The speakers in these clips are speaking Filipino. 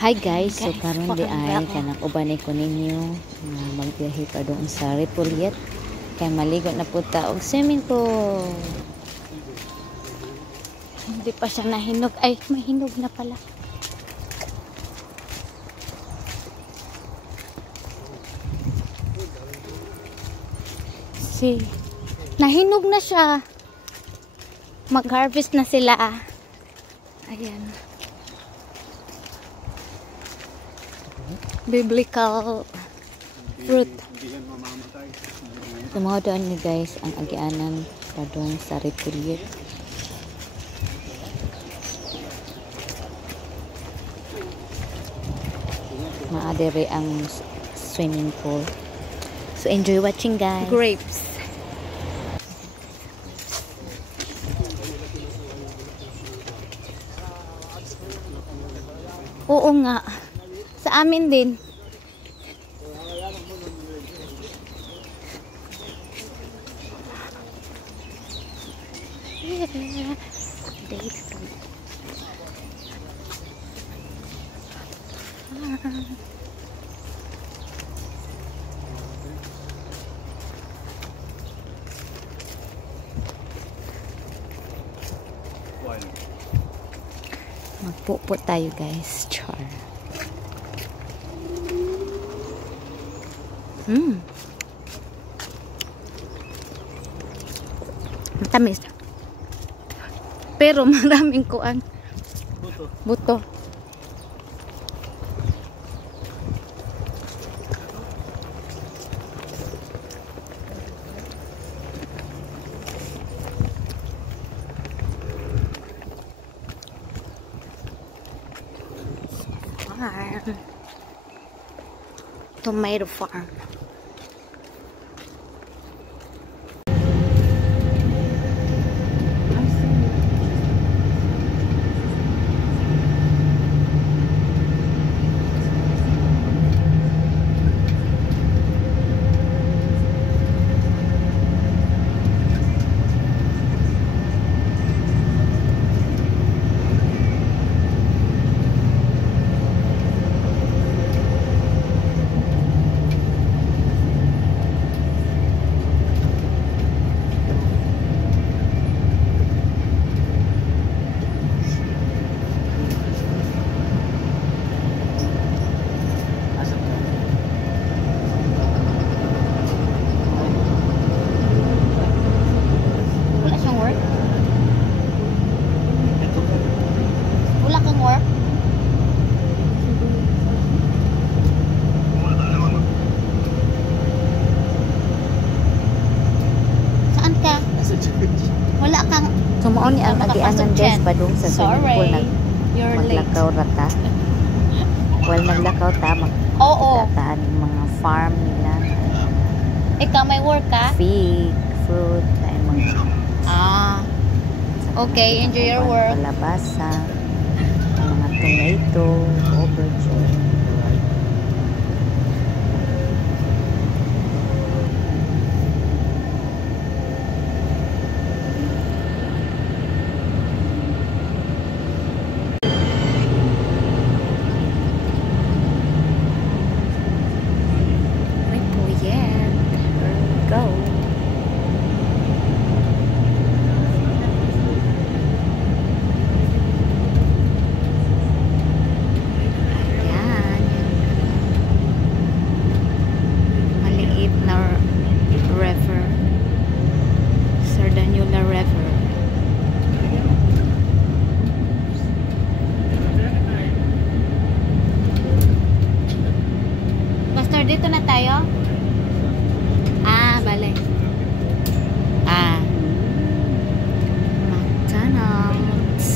Hi guys, so karon di ay kanang ubanay ko ninyo na magbiyahe pa doon sa Ripollet kay maligo na puta og swimming pool. Hindi pa siya nahinog, ay mahinog na pala. Nahinog na siya. Mag-harvest na sila. Ayan. Biblical fruit. Tumahodoan ni guys ang agianan padong sa Ripollet. Maadere ang swimming pool. So enjoy watching guys. Grapes. Oo nga. Sa amin din. Magpupo tayo guys. Char. Matamis. Pero maraming kuan. Buto. Tomato farm. Sumaon ni ang agianan guys padung sa swimming pool maglakaw rata. Well, naglakaw ta magtataan yung mga farm nila. Ikaw may work ka? Fig, fruit, ay mga okay, enjoy your work. Kalabasa, mga tomato, aubergine. Dito na tayo? Bale. McDonald's.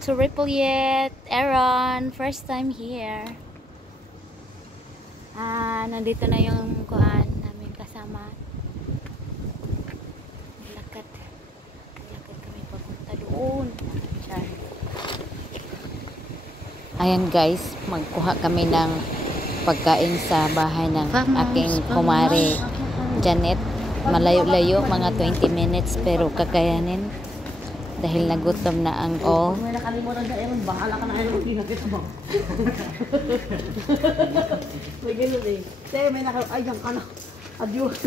to Ripollet. Aaron, first time here. Nandito na yung kuan namin kasama. Lakad kami papunta doon. Diyan. Ayan guys, magkuha kami ng pagkain sa bahay ng aking kumare Janet. Malayo-layo, mga 20 minutes pero kakayanin dahil nagutom na ang all. May nakalimutan ka, Aaron. Bahala ka na kayo kinakit mo. May ganun eh. Te, may nakalimutan. Ay, yan ka na. Adios.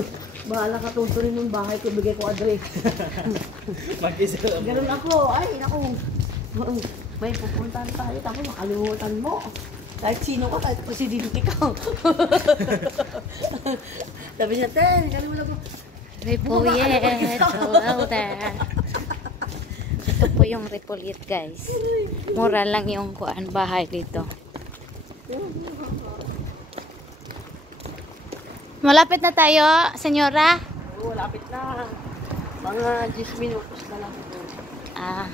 Bahala ka tuntunin yung bahay ko. Bigay ko address. Mag-isa lang. Ganun ako. Ay, naku. May pupuntahan tayo. Tapos makalimutan mo. Kahit sino ka, kahit presidente ka. Sabi niya, Ten, kalimutan ko. Ripollet. Hello there. Ito po yung Ripollet guys. Mura lang yung kuan bahay dito. Malapit na tayo, senyora. Oo, lapit na. Mga 10 minutos na lang. Ah,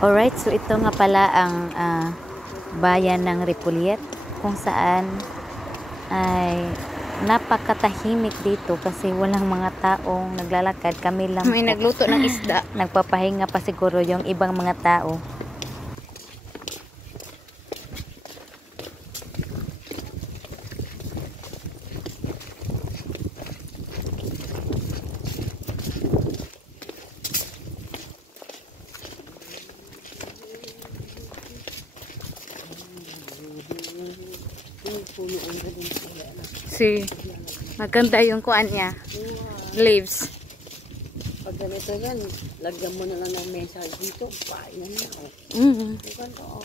alright, so ito nga pala ang bayan ng Ripollet kung saan ay napakatahimik dito kasi walang mga taong naglalakad. Kami lang May po. nagluto ng isda. Nagpapahinga pa siguro yung ibang mga tao. Si, maganda yung kuan niya. Leaves. Pag ganito yan, lagyan mo na lang ng message dito. Painan na. Oh. Bukan to. Oh.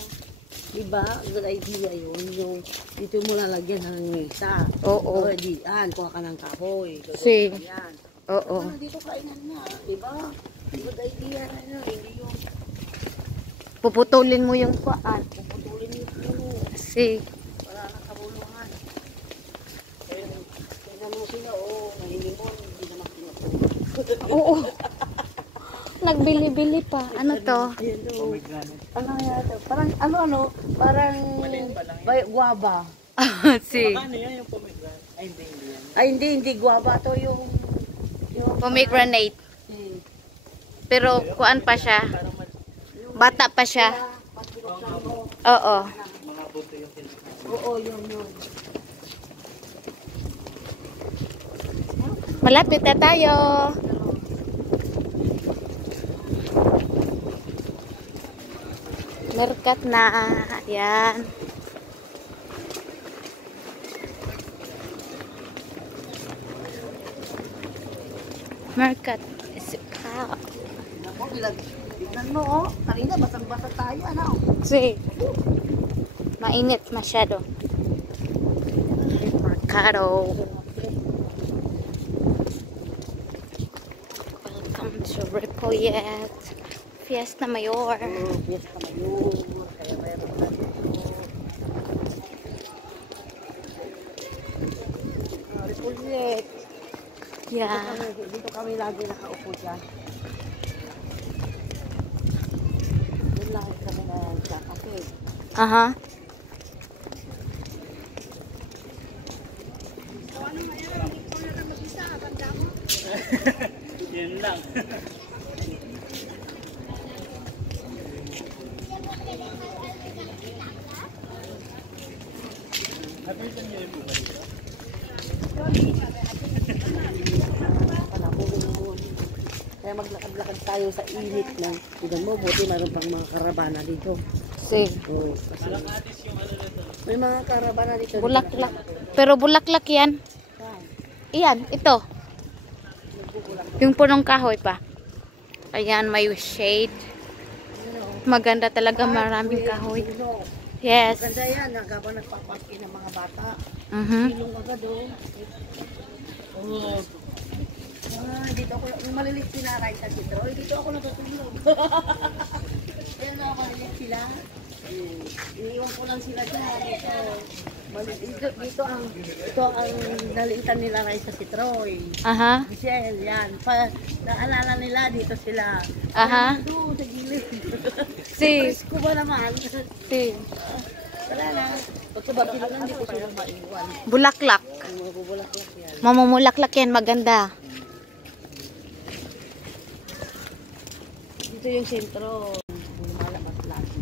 Diba? Good idea yun. Yung dito mo lalagyan ng mesa. Oo. O, di yan. Kuha ka ng kahoy. Si. Yan. Oo. Ano, dito kainan na. Diba? Good idea na yun. Hindi yung Puputulin mo yung kuan. puputulin yung puno. Si. Wala nang kabuluhan. Kaya mo sila, oh, mahilimon. Hindi naman pinapulong. Oo. Nagbili-bili pa. Ano to? Ayan, oh. Ano yata? Parang, parang guava. Si. Ano yan yung pomegranate? Ay, hindi yan. Ay, hindi guava. To yung Pomegranate. eh, Pero kuan pa siya. Bata pa siya. Oo. Mga buto yung tinatawag. oo, yun. Malapit na tayo. Merkat na. Ayan. Merkat. Isika. Ako, tignan mo, oh. Kanina, basang-basa tayo, ano? Si. Mainit masyado. Mercado. Welcome to Ripollet. Fiesta Mayor. Oh, fiesta mayor. Kaya meron na dito. Ripollet. Yeah. Dito kami lagi nakaupo dyan. Doon lang kami na kape. Aha. Yan lang. Habitan niyo yung buhay. Kaya maglakad-lakad tayo sa init lang. Tignan mo, buti mayroon pang mga karabana dito. Si. Oh, kasi Alis yung ano na to. May mga karabana dito. Bulaklak. Pero bulaklak yan. Iyan, ito. Yung punong kahoy pa. Ayan, may shade. Maganda talaga, maraming kahoy. Yes. Ganda yan, habang nagpapaki ng mga bata. Mhm. Ilong agad dito ako, yung malilit sinaray sa sitro, dito ako natutulog. Ayan na, malilit sila. Iniiwan ko lang sila dyan. Dito ang naliitan nila ray sa sitroy. Aha. Michelle, yan. Naalala nila, dito sila. Aha. Doon, sa gilid. Si. Presko ba naman? Si. Wala na. Pagkabati lang, hindi ko sila maiwan. Bulaklak. Ang mga bubulaklak yan. Mamumulaklak yan, maganda. Dito yung sentro. Lumalakas lagi.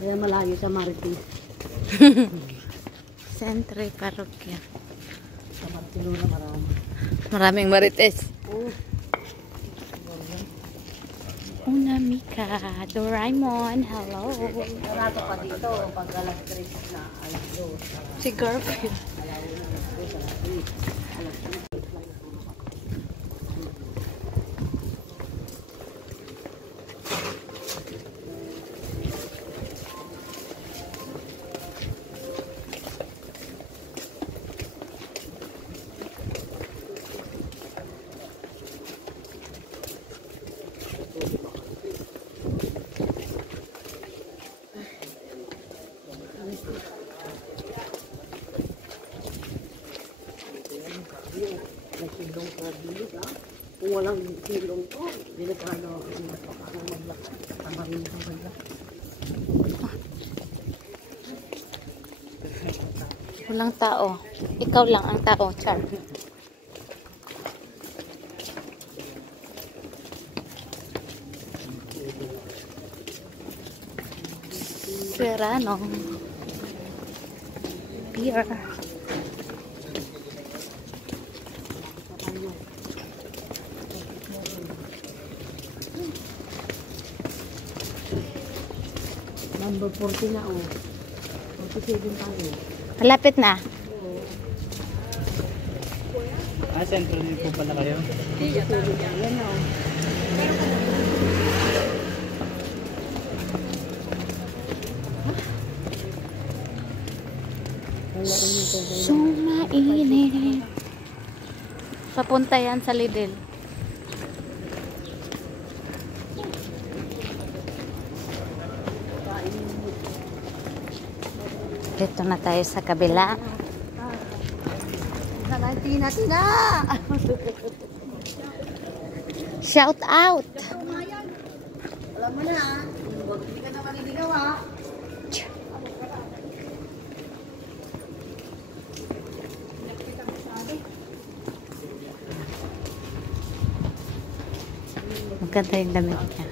Kaya malayo sa Marites. Centro Parokya. Sa Barcelona marami. Maraming marites. Oh, Una Mika, Doraemon, hello. Karato pa dito. Pag alas 3 na, alas 2. Si girlfriend. Nagsilong sa bilis, ha? Kung walang silong to, hindi na paano maglakad. Tamarin ko ba? Walang tao. Ikaw lang ang tao, Char. Serrano. Pier. Number 40 na, oh. 47 tayo. Malapit na. Sentro din po pala kayo. Yan na, oh. So mainit. Papunta yan sa Lidl. Dito na tayo sa kabila. Tina! Shout out! Alam mo na, huwag hindi ka na maliligaw, ha? Maganda yung damit niya.